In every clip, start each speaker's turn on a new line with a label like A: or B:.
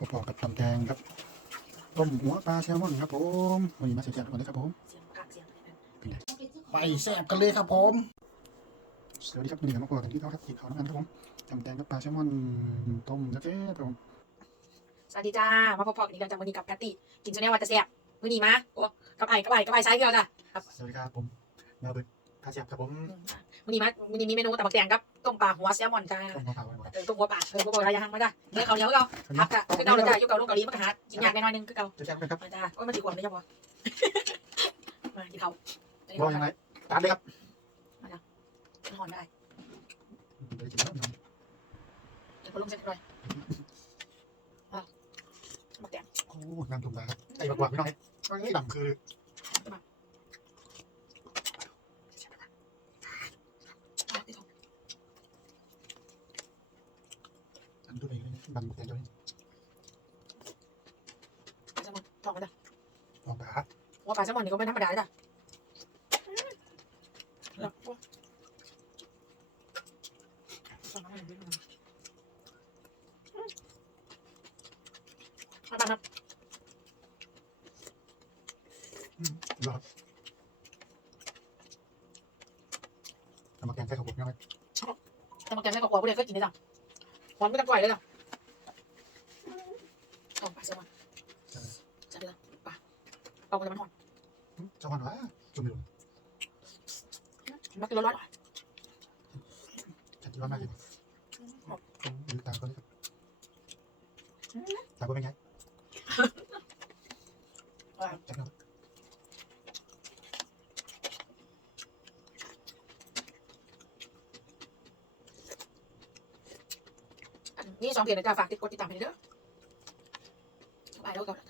A: ประกอบกับตำแตงครับ ต้มหัวปลาแซลมอนครับผมวันนี้มาเสียบๆก่อนเลยครับผม
B: เสียงผักเสียงอะไรนั่น
A: ไปแซ่บกันเลยครับผมสวัสดีครับวันนี้เรามาพบกันที่เท่าครับกินข้าวน้ำกันครับผมตำแตงกับปลาแซลมอนต้มแซ่บๆครับผม
B: สวัสดีจ้ามาพบๆกันอีกแล้วจ้าวันนี้กับแพตตี้กินชาแนลวัตเตอร์เสียบมื้อนี้มาโอ้กับไอ้กับไอ้กับไอ้ไซส์เดียวจ้ะ
A: สวัสดีครับผมแมวเบิร์ดปลาแซ่บครับผม
B: อืมมื้อนี้มามื้อนี้มีเมนูตำบักแตงกับต้มปลาหัวแซลมอนจ้า
A: ต้มมะพร้าวไว้หมด
B: เออต้มหัวปลาเออบ่บ่ระยะห่างมาจ้ะเดี๋ยวเขาเดี๋ยวเขาพักจ้ะคือเก่าเลยจ้ะอยู่เก่าลงเกาหลีมันก็หากินยากแน่นอนนึงคือเก่า
A: จะแซ่บกันครับ
B: มาจ้าโอ้ยมันสิขวบได้ยังบ่มากินเขาจะได้
A: รอยังไงตามเลยครับ
B: มันหอนได้
A: ไปกินแล้ว
B: เดี๋ยวคนลงเสร็จเลยอะบักแตง
A: โอ้น้ำจุ่มปลาครับไอ้บักหวานไม่น้อยไอ้ดำคือ
B: อะที่ท้อง
A: อันตัวเองดำแตงตัวนี้
B: แซลม อนท้องกันจ้ะ
A: ลองปลา
B: หัวปลาแซลมอนนี่ก็ไม่ธรรมดาเลยจ้ะแล้วโอ้สองน้ำมันนิดนึงมาบ้างครับ
A: รอดทำมาแกงใส่ข้าวโพดน้อย
B: แต่มาแกงไส้กรอกๆพวกเด็กก็กินได้จ้ะหวานไม่ต้องปล่อยเลยจ้ะท้องปลาแซลมอนจัดเลยปลา เอาไปเลยมันหอน
A: เจ้าวันวะจุ่มอยู่
B: มันกินร้อนๆ
A: จัดร้อนมากเลยดูตาเขาเลยครับตาเขาเป็นไงจัดครับ
B: อันนี้สองเพจนะจ้ะฝากติดกดติดตามไปเด้อไปแล้วกันจ้ะ
A: อืม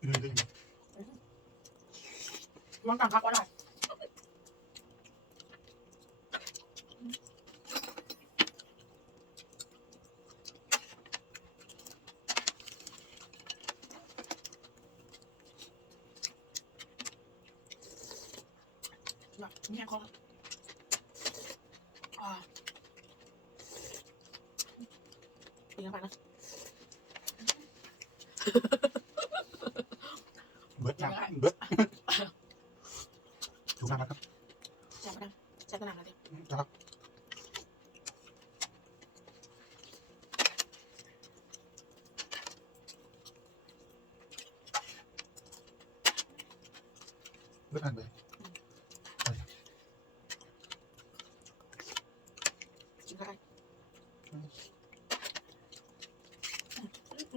B: มันต่างครับว่าอะไรนี่คออ่าดีกันไปนะ
A: เบิร์ดนะเบิร์ด ถูกมากครับ
B: แซ่บไปนะแซ่บขนาดนั้นเลย
A: จ้าครับเบิร์ดอันไป
B: กินก็ได้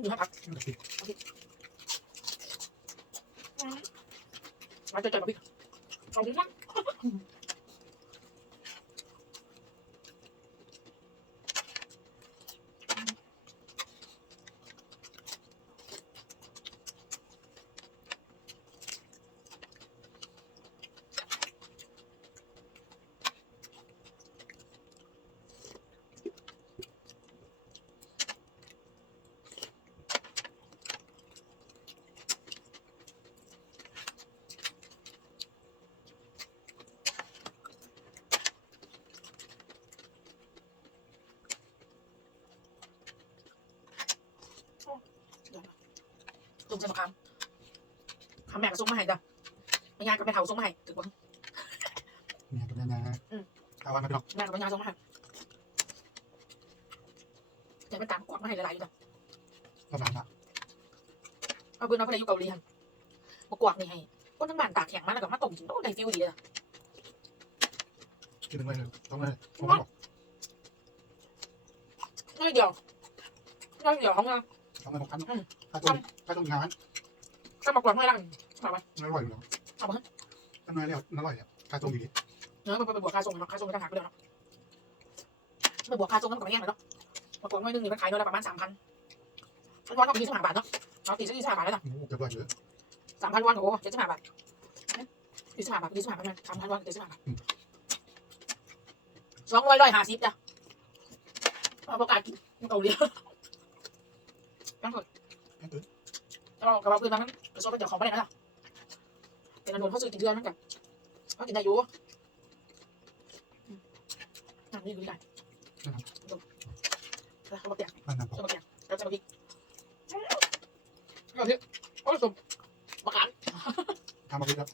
B: อยู่ให้พัก
A: ติด
B: มาเจอ เจอกับพี่ขอบคุณมากจุ่มใส่มะขามคำแม่ก็ส่งมาให้จ้ะไม่งานก็ไปเผาส่งมาให้ถึงว่า
A: เนี่ยตัวนี้นะเอาวันมาพี่น้อง
B: แม่กับปัญญาส่งมาให้แต่ไม่ตามกวักมาให้หลายๆอยู่จ้ะ
A: ก็นานละ
B: เอาเพื่อนเอาไปอยู่เกาหลีฮันมากวักนี่ให้คนทั้งบ้านตากแข็งมาแล้วก็มาต้มกินโอ้ได้ฟิลดีเลยจ้ะ
A: กินเลยต้องเลยผมบอก
B: น้อยเดียวน้อยเดียวของเรา
A: ต้องเลยหกพัน ถ้าต้องถ้าต้องงาน
B: ถ้ามากวักไม่ได้มาไป
A: ไม่อร่อยหรอกถ้าน้อยแล้วอร่อยอะถ้าตรงอยู่ดี
B: เนื้อมันไปบวกค่าส่งเนาะค่าส่งไม่ต้องหักไปเลยเนาะไปบวกค่าส่งมันก็ไม่แย่งเลยเนาะมากวักน้อยนึงนี่มันขายน้อยละประมาณสามพันวันก็ไปยี่สิบห้าบาทเนาะเอาตีซะยี่สิบห้าบาทแล้วจ้ะ
A: โอ้เกือบร้อยเลย
B: สามพันวันโอ้เจ็ดสิบห้าบาทเจ็ดสิบห้าบาทเจ็ดสิบห้าบาทสามพันวันเจ็ดสิบห้าบาทสองร้อยร้อยห้าสิบจ้ะเอาประกาศกินเกาหลียังสด
A: นั่นคือ
B: แล้วเรากระเพราเพื่อนมันกระซอบเป็นเจ้าของไม่ได้นะล่ะเป็นอันนนเขาซื้อกินเดือนนั่นกันเขากินได้อยู่นั่นนี่คือได้แล้วเขาบอกแกง
A: บ้านน้ำพอ
B: เขาบอกแกงแล้วจะมาพริกเอาพริกโอ้ยสมประกาศ
A: ทำมาพิกครับ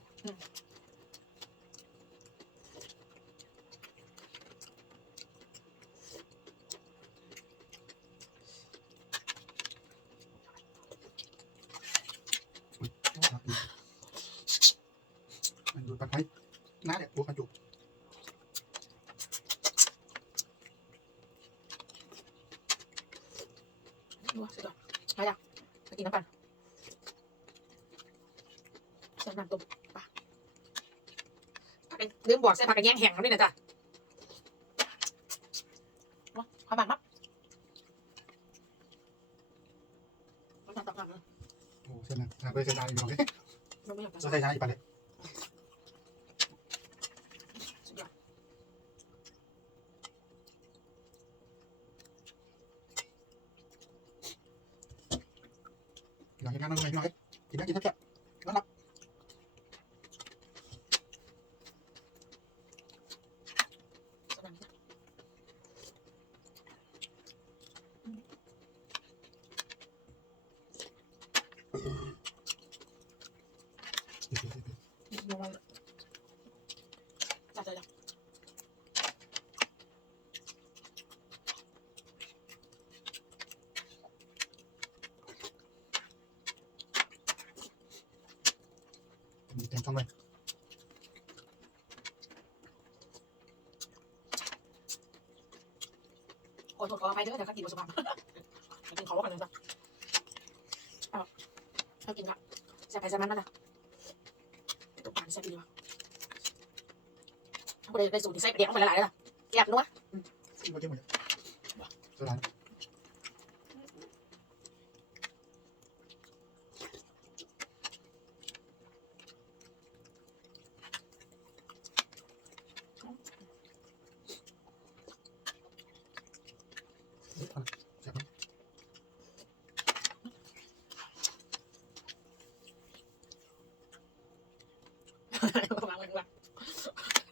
A: อุ๊ยโอ้ครับมันดูปัดไว้หน้าเด็กบวกกระจุก
B: ดูว่าสุดยอดไปจ้ะไปกินน้ำกันใส่น้ำต้มปลาผักกันลืมบอกใส่ผักกันแยงแห้งแล้วนี่นะจ๊ะว้าข้าวบานมั้งไม่ต้องตักน้ำเลย
A: โอ้เส้นนะทางไปเส้นได้อยู่ตรงนี้
B: เราไม่อยากตัก
A: จะใส่ช้าอีกปะเนี่ย
B: สุดยอด
A: หลังจากนั้นน้องน้อยกินได้กินแค่นั่นละ
B: ใส่น้ำจ้ะ
A: เดี๋ยวเดี๋ยวเดี๋ยว
B: นี่ลงมาจัดเลยจ้ะ
A: มีเต็มช่องเลย
B: ขอโทษขออภัยด้วยแต่ก็กินบสุภาพกินของว่ากันเลยจ้ะเอาเอากินละแซ่บไปแซ่บมันนะจ๊ะตุ๊กตาแซ่บดีว่ะถ้าคนใดได้สูตรที่ใส่ไปเดียวลงไปหลายๆเลยล่ะแกบนัว
A: ซีมาเต็มหมดสลาย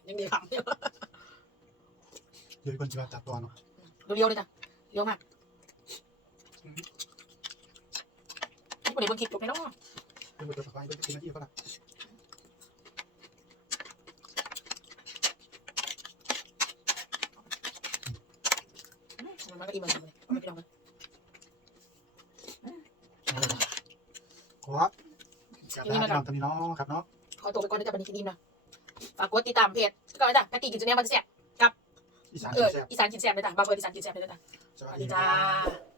B: ยังดีครับเเดี๋
A: ยวคนจะตัดตัวเนาะ
B: รียวๆเลยจ้ะเรียวมากนี่คนเดียวคนคิดจบไปเนาะ
A: เดี๋ยวจะไปไปกินนาทีก็ได้
B: มันก็อีเหมือนกันเลยไม่ไปลองเลย
A: ขอจับได้ทำตอนนี้เนาะครับเนาะ
B: ข อตัวไปก่อนนะจ๊ะวันนี้กินอิ่มนะฝากกดติดตามเพจก็ได้จ้ะแพตตี้กินจูเนียร์มันแซ่บ
A: อีสาน
B: เออ
A: แซ่บ
B: อีสานกินแซ่บเลยจ้ะบาเฟิร์อีสานกินแซ่บเลยจ้ะ
A: ส
B: ส
A: วั
B: วั
A: ส
B: ส
A: ดี
B: ดี
A: จ้า
B: จ้า